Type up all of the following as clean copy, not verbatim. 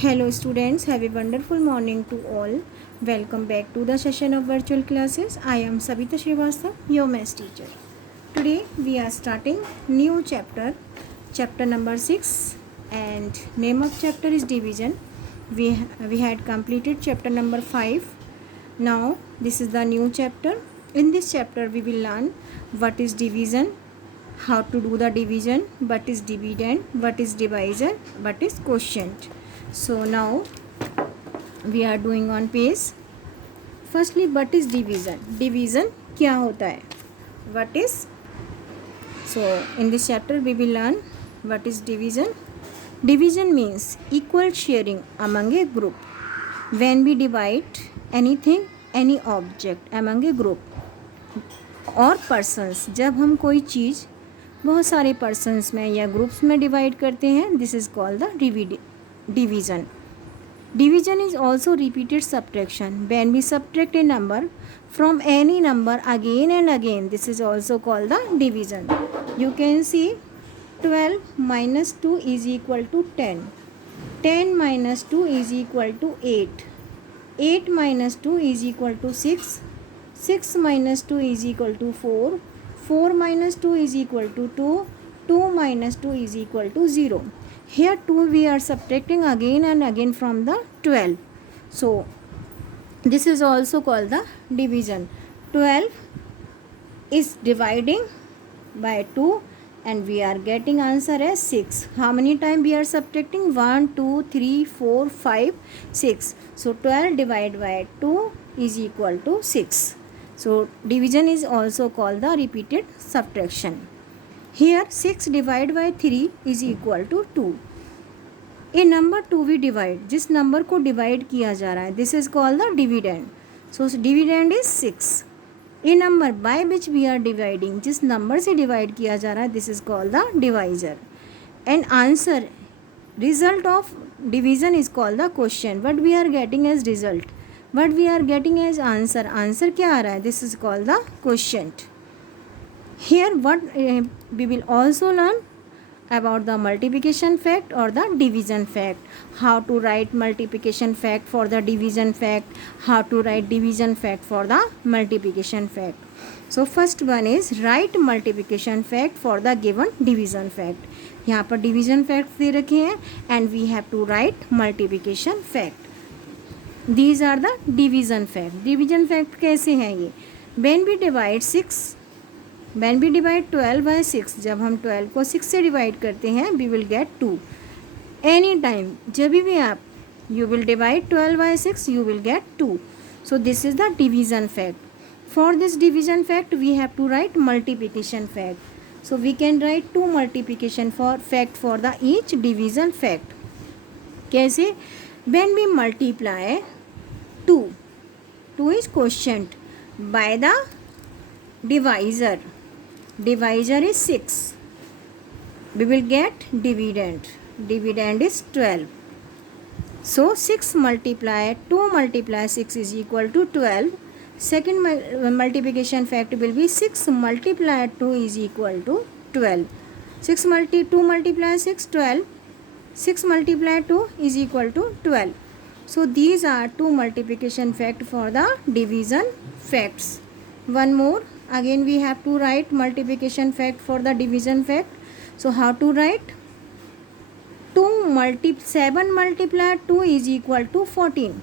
Hello students, have a wonderful morning to all. Welcome back to the session of virtual classes. I am Sabita Srivastav, your maths teacher. Today we are starting new chapter number 6, and name of chapter is division. We had completed chapter number 5. Now this is the new chapter. In this chapter we will learn what is division, how to do the division, what is dividend, what is divisor, what is quotient. So now we are doing on page. Firstly, what is division? Division क्या होता है? What is? So in this chapter we will learn what is division. Division means equal sharing among a group. When we divide anything, any object among a group और persons, जब हम कोई चीज़ बहुत सारे persons में या groups में divide करते हैं, this is called the division. Division is also repeated subtraction. When we subtract a number from any number again and again, this is also called the division. You can see 12 minus 2 is equal to 10. 10 minus 2 is equal to 8. 8 minus 2 is equal to 6. 6 minus 2 is equal to 4. 4 minus 2 is equal to 2. 2 minus 2 is equal to 0. Here 2 we are subtracting again and again from the 12. So this is also called the division. 12 is dividing by 2 and we are getting answer as 6. How many times we are subtracting? 1, 2, 3, 4, 5, 6. So 12 divided by 2 is equal to 6. So division is also called the repeated subtraction. Here 6 divided by 3 is equal to 2. A number to be divide, जिस नंबर को divide किया जा रहा है, this is called the dividend. So dividend is 6. A number by which we are dividing, जिस नंबर से डिवाइड किया जा रहा है, this is called the divisor. And answer, result of division is called the question. What we are getting as result, what we are getting as answer, answer क्या आ रहा है, this is called the question. Here what we will also learn about the multiplication fact or the division fact. How to write multiplication fact for the division fact, how to write division fact for the multiplication fact. So first one is write multiplication fact for the given division fact. यहाँ पर division facts दे रखे हैं and we have to write multiplication fact. These are the division fact. Division fact कैसे हैं ये? When we divide 6, when we divide 12 by 6, जब हम 12 को 6 से डिवाइड करते हैं, we will get 2. Any time जब भी आप you will divide 12 by 6, you will get 2. So this is the division fact. For this division fact we have to write multiplication fact. So we can write 2 multiplication fact for the each division fact. कैसे? When we multiply 2, 2 is quotient, by the divisor, divisor is 6, we will get dividend. Dividend is 12. So 6 multiply 2 multiply 6 is equal to 12. Second multiplication fact will be 6 multiply 2 is equal to 12. 2 multiply 6, 12. 6 multiply 2 is equal to 12. So these are 2 multiplication fact for the division facts. One more, again we have to write multiplication fact for the division fact. So how to write? 7 multiply 2 is equal to 14.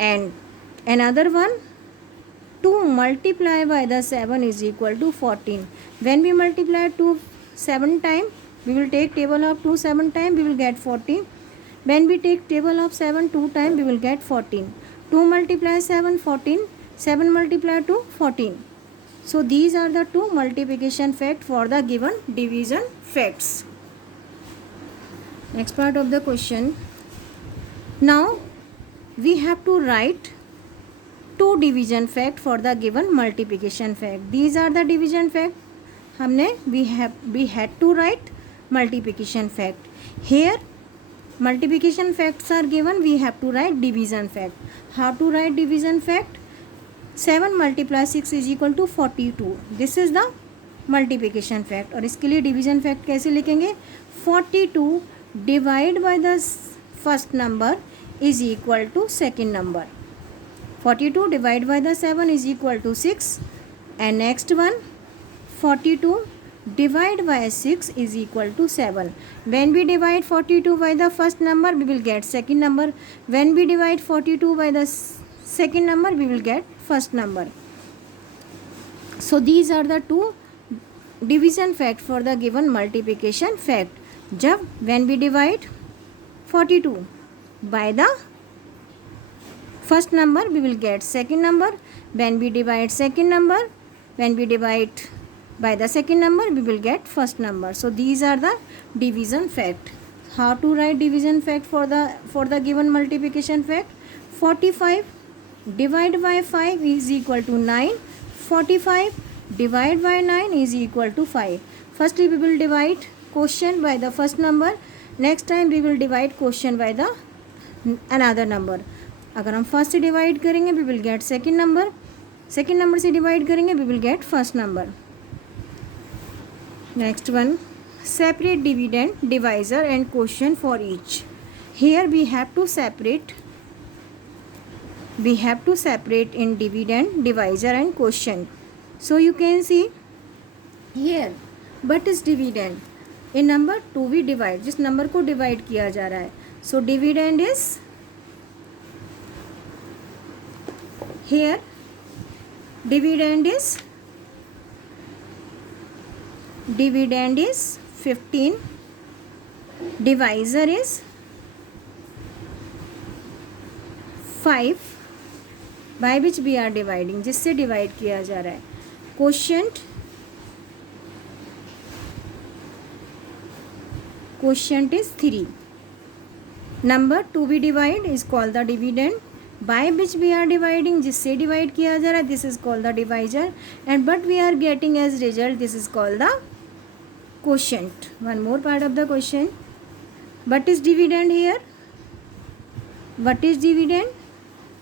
And another one, 2 multiply by the 7 is equal to 14. When we multiply 2 7 times, we will take table of 2 7 times, we will get 14. When we take table of 7 2 times, we will get 14. 2 multiply 7, 14. 7 multiply 2, 14. So these are the 2 multiplication fact for the given division facts. Next part of the question. Now we have to write 2 division fact for the given multiplication fact. These are the division fact. We had to write multiplication fact. Here multiplication facts are given, we have to write division fact. How to write division fact? 7 multiply 6 is equal to 42. This is the multiplication fact. और इसके लिए division fact कैसे लिखेंगे? 42 divide by the first number is equal to second number. 42 divided by the 7 is equal to 6. And next one, 42 divided by 6 is equal to 7. When we divide 42 by the first number, we will get second number. When we divide 42 by the second number, we will get first number. So these are the two division fact for the given multiplication fact. जब when we divide 42 by the first number, we will get second number. When we divide second number, when we divide by the second number, we will get first number. So these are the division fact. How to write division fact for the given multiplication fact? 45 divided by 5 is equal to 9. 45 divided by 9 is equal to 5. Firstly we will divide quotient by the first number. Next time we will divide quotient by the another number. अगर हम first से divide करेंगे we will get second number. Second number से divide करेंगे we will get first number. Next one, separate dividend, divisor and quotient for each. Here we have to separate in dividend, divisor and quotient. So you can see here, what is dividend? In number 2 we divide, जिस नंबर को divide किया जा रहा है. So dividend is here, dividend is 15. Divisor is 5 by which we are dividing, जिससे divide किया जा रहा है. Quotient is 3. Number 2 we divide is called the dividend, by which we are dividing, जिससे डिवाइड किया जा रहा है, this is called the divisor, and what we are getting as result, this is called the quotient. One more part of the question. What is dividend here? What is dividend?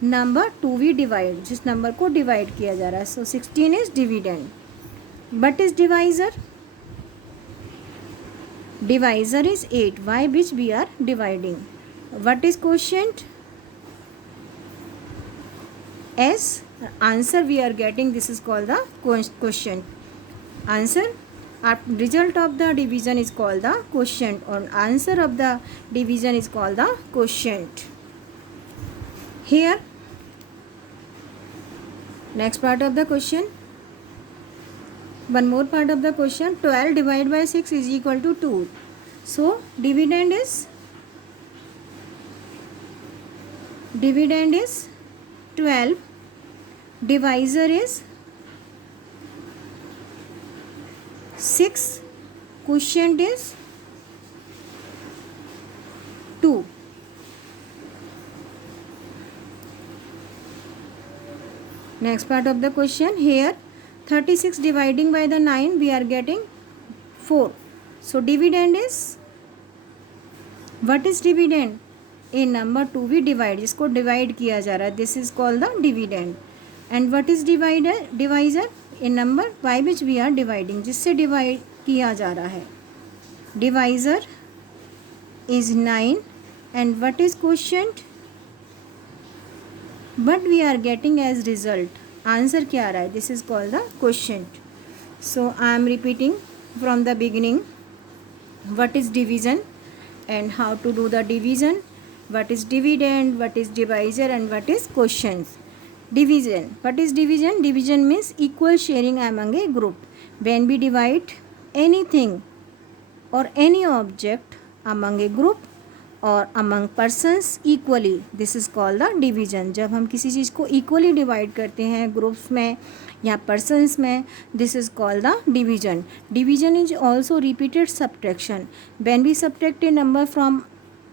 Number 2 we divide, जिस नंबर को divide किया जा रहा है. So 16 is dividend. What is divisor? Divisor is 8, by which we are dividing. What is quotient? As answer we are getting, this is called the quotient. Answer, result of the division is called the quotient, or answer of the division is called the quotient. Here, next part of the question, one more part of the question. 12 divided by 6 is equal to 2. So dividend is 12, divisor is 6, quotient is 2. Next part of the question, here 36 dividing by the 9 we are getting 4. So dividend is, what is dividend? In number 2 we divide, जिसको divide किया जा रहा है, this is called the dividend. And what is divisor? In number by which we are dividing, जिससे divide किया जा रहा है. Divisor is 9. And what is quotient? What we are getting as result, answer क्या आ रहा है, this is called the quotient. So I am repeating from the beginning, what is division and how to do the division, what is dividend, what is divisor and what is quotient. Division, what is division? Division means equal sharing among a group. When we divide anything or any object among a group और among persons equally, this is called the division. जब हम किसी चीज़ को equally divide करते हैं groups में या persons में, this is called the division. Division is also repeated subtraction. When we subtract a number from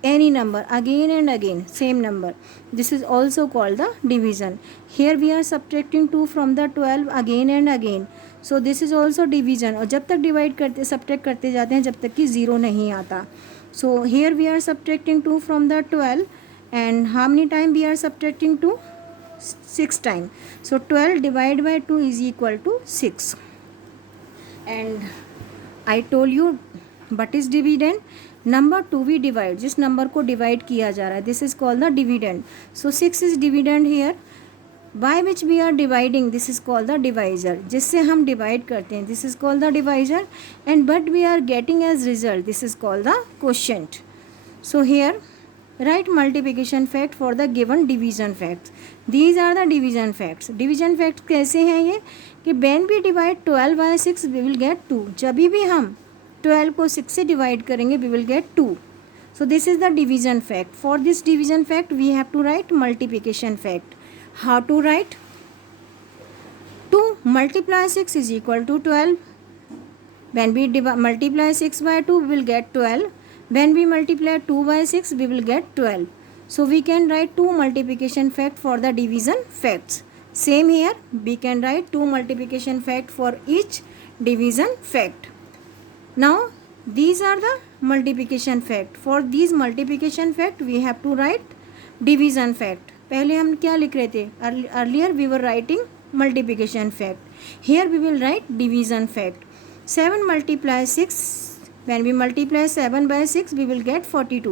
any number again and again, same number, this is also called the division. Here we are subtracting 2 from the 12 again and again, so this is also division. और जब तक divide करते subtract करते जाते हैं जब तक कि ज़ीरो नहीं आता. So here we are subtracting 2 from the 12, and how many time we are subtracting 2? 6 time. So 12 divided by 2 is equal to 6. And I told you what is dividend. Number to we divide, जिस नंबर को divide किया जा रहा है, this is called the dividend. So 6 इज dividend here. By which we are dividing, this is called the divisor. जिससे हम डिवाइड करते हैं, this is called the divisor. And but we are getting as result, this is called the quotient. So here write multiplication fact for the given division facts. These are the division facts. Division facts कैसे हैं ये कि when we divide 12 by 6 we will get 2. जब भी हम 12 को 6 से divide करेंगे we will get 2. So this is the division fact. For this division fact we have to write multiplication fact. How to write? 2 multiply 6 is equal to 12. When we multiply 6 by 2 we will get 12. When we multiply 2 by 6 we will get 12. So we can write 2 multiplication fact for the division facts. Same here, we can write 2 multiplication fact for each division fact. Now these are the multiplication fact. For these multiplication fact we have to write division fact. पहले हम क्या लिख रहे थे? Earlier we were writing multiplication fact. Here we will write division fact. 7 multiply 6. When we multiply 7 by 6 we will get 42.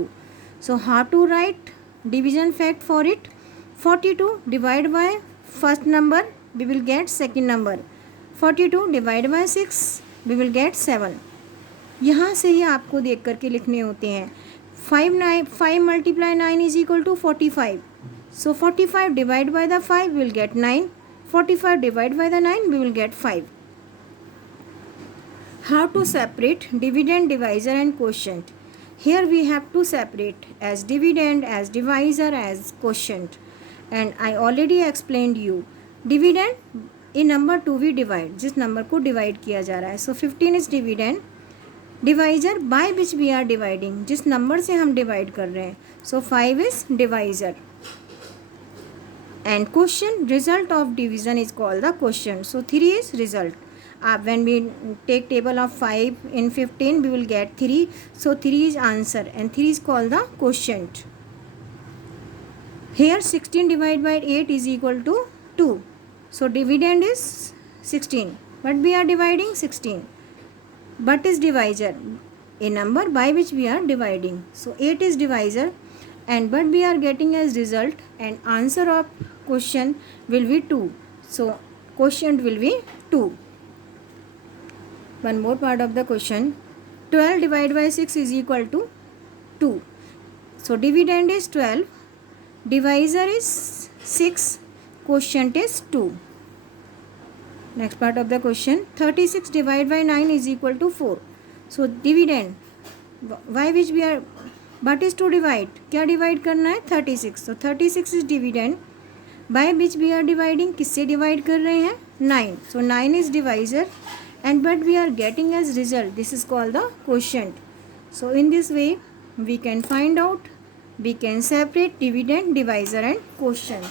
So how to write division fact for it? 42 divide by first number we will get second number. 42 divide by 6 we will get 7. यहाँ से ही आपको देख करके लिखने होते हैं. 5 multiply 9 is equal to 45. So 45 divide by the 5 we will get 9. 45 divide by the 9 we will get 5. How to separate dividend, divisor and quotient? Here we have to separate as dividend, as divisor, as quotient. And I already explained you. Dividend in number 2 we divide, जिस number को divide किया जा रहा है. So 15 is dividend. Divisor by which we are dividing, जिस number से हम divide कर रहे हैं. So 5 is divisor. And quotient, result of division is called the quotient. So 3 is result. When we take table of 5 in 15 we will get 3. So 3 is answer and 3 is called the quotient. Here 16 divided by 8 is equal to 2. So dividend is 16. But we are dividing 16. But is divisor a number by which we are dividing. So 8 is divisor and but we are getting as result and answer of quotient will be 2. So quotient will be 2. One more part of the question. 12 divided by 6 is equal to 2. So dividend is 12. Divisor is 6. Quotient is 2. Next part of the question. 36 divided by 9 is equal to 4. So dividend. Why which we are. But is to divide. क्या divide करना है? 36. So 36 is dividend. By which we are dividing. किससे divide कर रहे हैं? 9. So 9 is divisor. And but we are getting as result, this is called the quotient. So in this way we can find out, we can separate dividend, divisor and quotient.